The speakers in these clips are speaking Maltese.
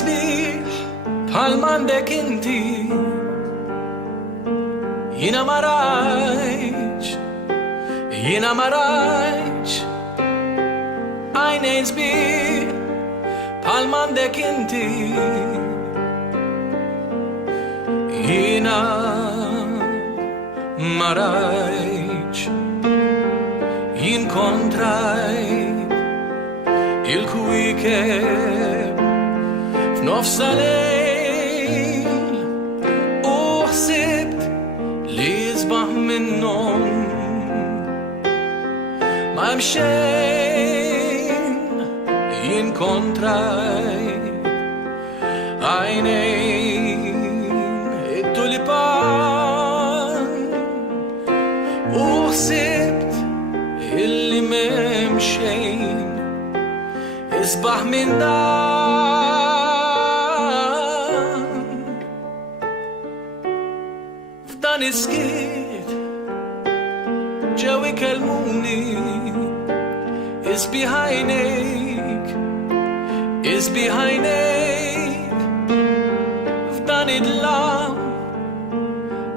sbieħ bħal m'għandek inti jiena ma rajtx għajnejn sbieħ bħal m'għandek inti jiena ma rajtx jinkontrajt il-kwikeb f'nofs tal-lejl u ħsibt li sbaħ minnhom ma hemm xejn jinkontrajt għajnejn it-tulipan u ħsibt illi m'hemm xejn isbaħ minn dan f'dan is-skiet ġew ikellmuni isbieħ għajnejk f'dan id-dlam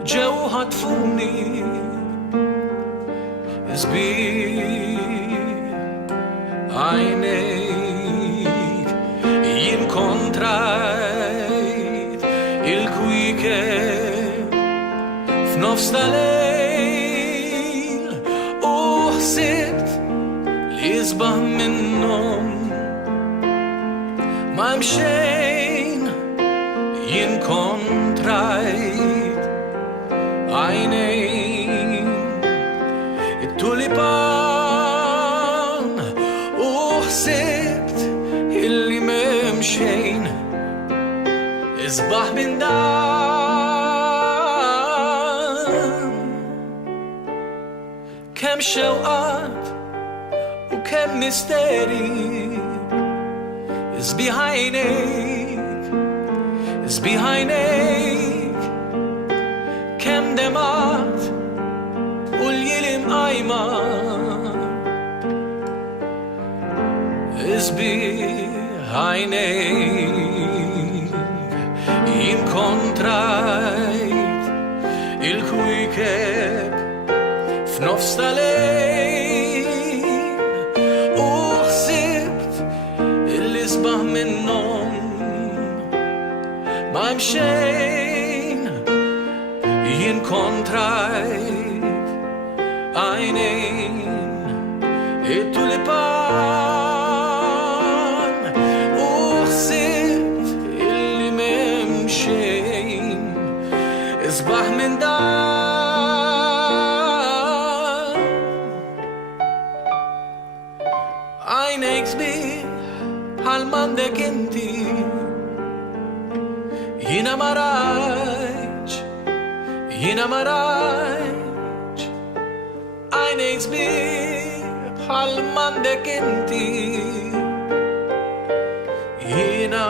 ġew ħatfuni isbieħ għajnejk jinkontrajt il-kwikeb f'nofs tal-lejl u ħsibt li sbaħ minnhom ma hemm xejn jinkontrajt għajnejn it-tulipan u ħsibt illi m'hemm xejn isbaħ minn dan kemm xewqat u kemm misteri isbieħ għajnejk kemm demat u l-jilim qajma isbieħ għajnejk jinkontrajt il-kwikeb f'nofs tal-lejl u ħsibt illi sbaħ minnhom ma hemm xejn jinkontrajt għajnejn it-tulipan u ħsibt illi m'hemm xejn isbaħ minn dan għajnejk sbieħ bħal m'għandek inti jiena ma rajtx għajnejk sbieħ bħal m'għandek inti jiena